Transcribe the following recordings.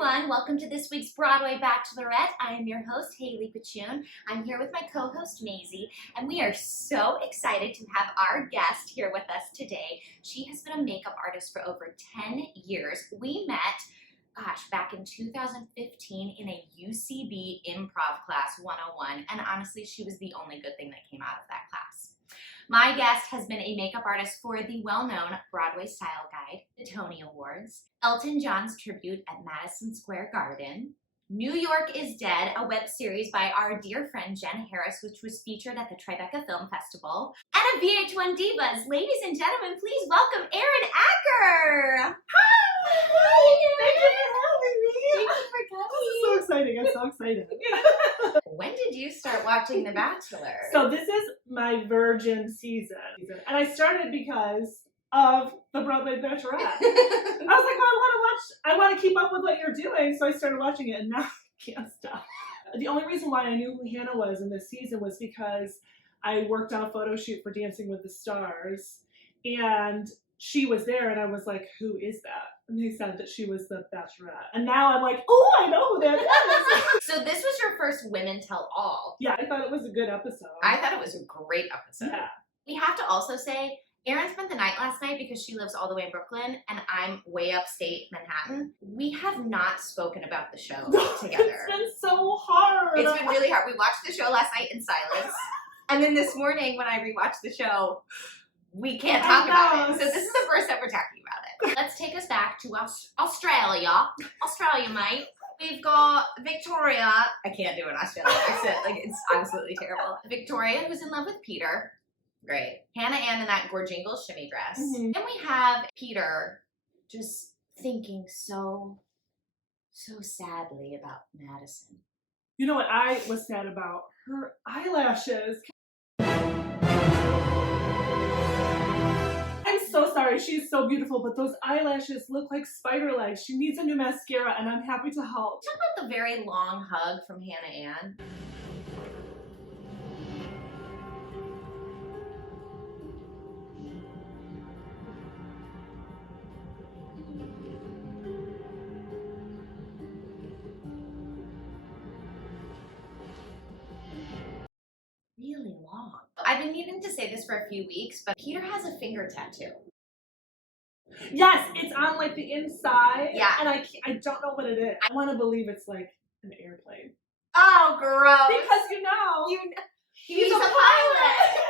everyone, welcome to this week's Broadway Bachelorette. I am your host, Hayley Podschun. I'm here with my co-host, Maisie, and we are so excited to have our guest here with us today. She has been a makeup artist for over 10 years. We met, back in 2015 in a UCB Improv Class 101, and honestly, she was the only good thing that came out of that class. My guest has been a makeup artist for the well-known Broadway Style Guide, the Tony Awards, Elton John's tribute at Madison Square Garden, New York is Dead, a web series by our dear friend Jen Harris, which was featured at the Tribeca Film Festival, and a VH1 Divas. Ladies and gentlemen, please welcome ERIN Acker. Hi! Thank you for coming. This is so exciting. I'm so excited. When did you start watching The Bachelor? So this is my virgin season. And I started because of the Broadway Bachelorette. I was like, I want to keep up with what you're doing. So I started watching it and now I can't stop. The only reason why I knew who Hannah was in this season was because I worked on a photo shoot for Dancing with the Stars. And she was there and I was like, who is that? And they said that she was the Bachelorette. And now I'm like, oh, I know who that is. So this was your first Women Tell All. Yeah, I thought it was a good episode. I thought it was a great episode. Yeah. We have to also say, ERIN spent the night last night because she lives all the way in Brooklyn and I'm way upstate Manhattan. We have not spoken about the show together. It's been so hard. It's been really hard. We watched the show last night in silence. And then this morning when I rewatched the show, we can't talk about it. So this is the first time we're talking about it. Let's take us back to Australia. Australia, mate. We've got Victoria. I can't do an Australian accent. Like, it's absolutely terrible. Victoria, who's in love with Peter. Great. Hannah Ann in that Gorjingle shimmy dress. Mm-hmm. Then we have Peter just thinking so sadly about Madison. You know what I was sad about? Her eyelashes. I'm so sorry, she's so beautiful, but those eyelashes look like spider legs. She needs a new mascara and I'm happy to help. Talk about the very long hug from Hannah Ann. Really long. I've been needing to say this for a few weeks, but Peter has a finger tattoo. Yes, it's on like the inside. Yeah. And I don't know what it is. I want to believe it's like an airplane. Oh, gross. Because you know he's a pilot.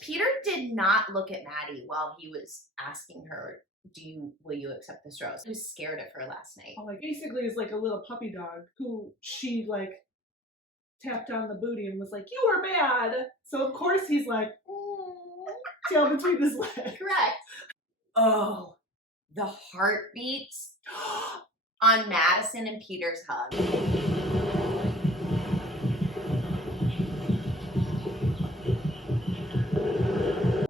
Peter did not look at Maddie while he was asking her, will you accept this rose? He was scared of her last night. Oh, like basically is like a little puppy dog who she like tapped on the booty and was like, you were bad. So of course he's like, tail between his legs. Correct. Oh, the heartbeats on Madison and Peter's hug.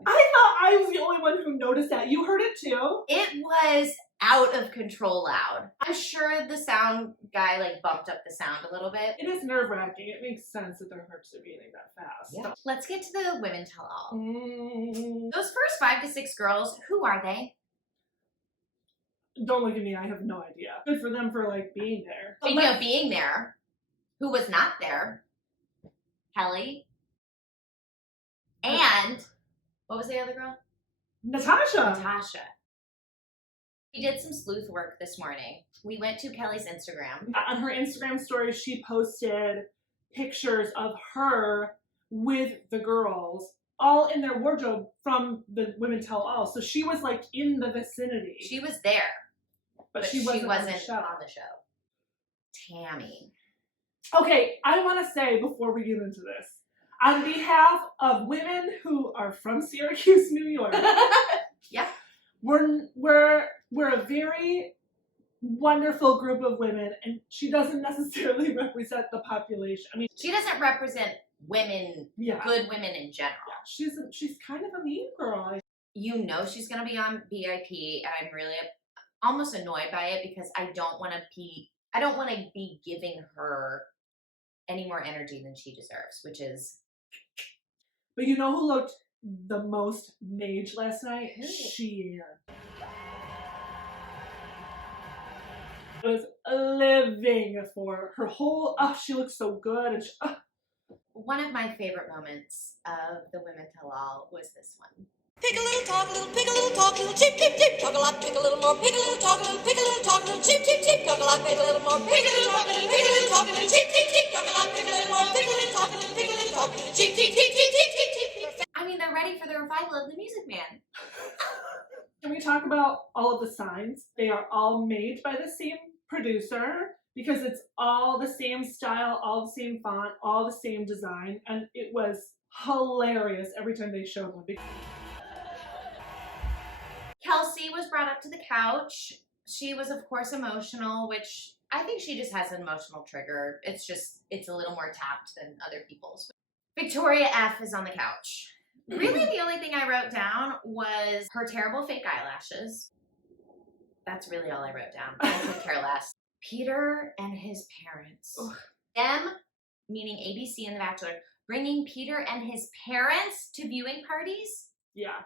I thought I was the only one who noticed that. You heard it too? It was out of control loud. I'm sure the sound guy like bumped up the sound a little bit. It is nerve-wracking. It makes sense that their hearts are beating that fast. Yeah. Let's get to the Women Tell All. Mm. Those first 5 to 6 girls, who are they? Don't look at me. I have no idea. Good for them for like being there. Speaking of being there, who was not there? Kelly. And what was the other girl? Natasha. We did some sleuth work this morning. We went to Kelly's Instagram. On her Instagram story, she posted pictures of her with the girls, all in their wardrobe from the Women Tell All. So she was like in the vicinity. She was there, but she wasn't on the show. Tammy. Okay, I want to say before we get into this, on behalf of women who are from Syracuse, New York, yeah, we're a very wonderful group of women, and she doesn't necessarily represent the population. I mean, she doesn't represent women, yeah, good women in general. Yeah, she's kind of a mean girl. You know she's gonna be on VIP, and I'm really almost annoyed by it because I don't want to be giving her any more energy than she deserves, which is. But you know who looked the most mage last night? Sheehan. was living for her whole, she looks so good. And One of my favorite moments of the Women Tell All was this one. Pick a little talk, little pick a little talk, little cheep, cheep, cheep, talk a lot, pick a little more, pick a little talk, little pick a little talk, little cheep, cheep, cheep, talk a lot, pick a little more, pick a little talk, little pick a little talk, little cheep, cheep, cheep, talk a lot, pick a little more, pick a little talk, little pick a little talk, little cheep, cheep, cheep, cheep, cheep, cheep, cheep. I mean, they're ready for the revival of The Music Man. Can we talk about all of the signs? They are all made by the same producer because it's all the same style, all the same font, all the same design, and it was hilarious every time they showed one. Kelsey was brought up to the couch. She was, of course, emotional, which I think she just has an emotional trigger. It's a little more tapped than other people's. Victoria F is on the couch. Really, the only thing I wrote down was her terrible fake eyelashes. That's really all I wrote down. I could care less. Peter and his parents. Ugh. Them, meaning ABC and The Bachelor, bringing Peter and his parents to viewing parties? Yeah.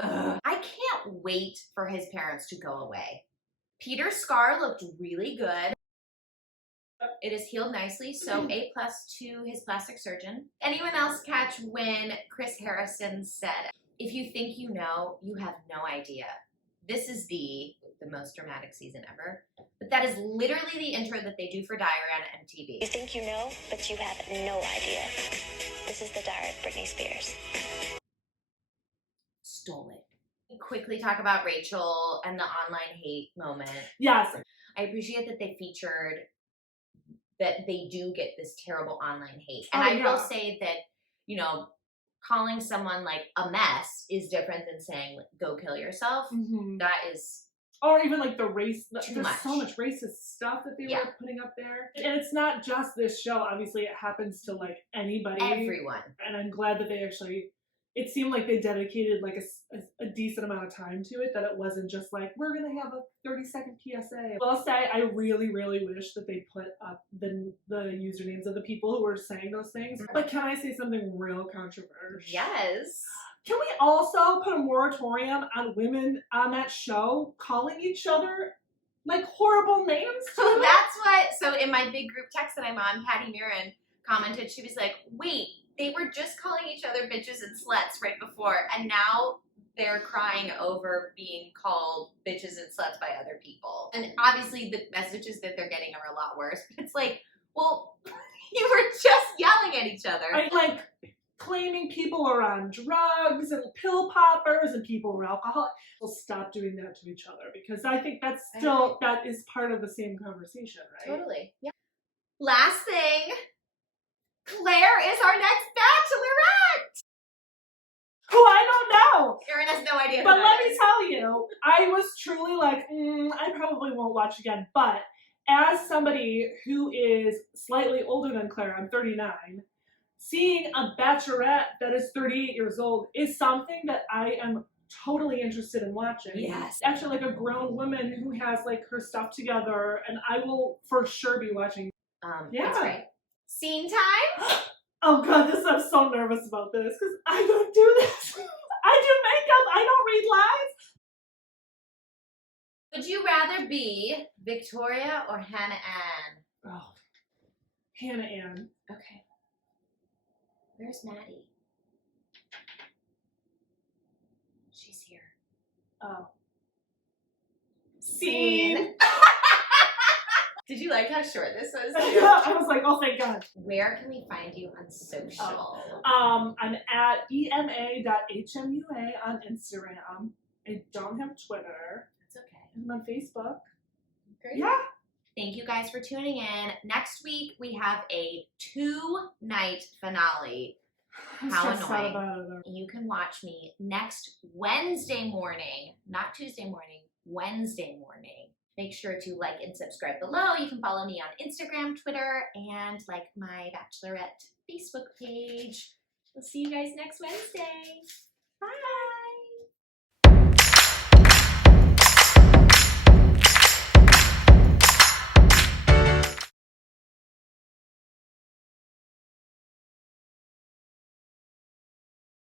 Ugh. I can't wait for his parents to go away. Peter's scar looked really good. It is healed nicely, so A+ to his plastic surgeon. Anyone else catch when Chris Harrison said, "If you think you know, you have no idea. This is the most dramatic season ever." But that is literally the intro that they do for Diary on MTV. You think you know, but you have no idea. This is the Diary of Britney Spears. Stole it. Quickly talk about Rachel and the online hate moment. Yes. I appreciate that they featured that they do get this terrible online hate. And Oh, I yeah. will say that, you know, calling someone like a mess is different than saying, like, go kill yourself. Mm-hmm. That is Or even like the race, Too there's much. so much racist stuff that they Yeah. were putting up there. And it's not just this show, obviously it happens to like anybody. everyone. And I'm glad that they actually, it seemed like they dedicated like a decent amount of time to it, that it wasn't just like, we're going to have a 30-second PSA. Well, I'll say I really, really wish that they put up the usernames of the people who were saying those things. But can I say something real controversial? Yes. Can we also put a moratorium on women on that show calling each other like horrible names? So that's what, so in my big group text that I'm on, Patty Mirren commented, she was like, wait, they were just calling each other bitches and sluts right before, and now they're crying over being called bitches and sluts by other people. And obviously the messages that they're getting are a lot worse, but it's like, well, you were just yelling at each other. Like claiming people are on drugs and pill poppers and people are alcoholic. We'll stop doing that to each other, because I think that's still, that is part of the same conversation, right? Totally. Yeah. Last thing, Claire is our next Bachelorette. Who I don't know. Erin has no idea who But that let is. me tell you, I was truly like, I probably won't watch again. But as somebody who is slightly older than Claire, I'm 39, seeing a Bachelorette that is 38 years old is something that I am totally interested in watching. Yes. Actually, like a grown woman who has like her stuff together, and I will for sure be watching. Yeah. That's great. Scene time? Oh god, I'm so nervous about this because I don't do this. I do makeup. I don't read lines. Would you rather be Victoria or Hannah Ann? Oh, Hannah Ann. Okay. Where's Maddie? She's here. Oh. Scene. Did you like how short this was? I was like, oh, thank God. Where can we find you on social? I'm at ema.hmua on Instagram. I don't have Twitter. That's okay. I'm on Facebook. Great. Yeah. Thank you guys for tuning in. Next week, we have a 2-night finale. I'm How stressed out annoying. about it. You can watch me next Wednesday morning, not Tuesday morning, Wednesday morning. Make sure to like and subscribe below. You can follow me on Instagram, Twitter, and like my Bachelorette Facebook page. We'll see you guys next Wednesday. Bye.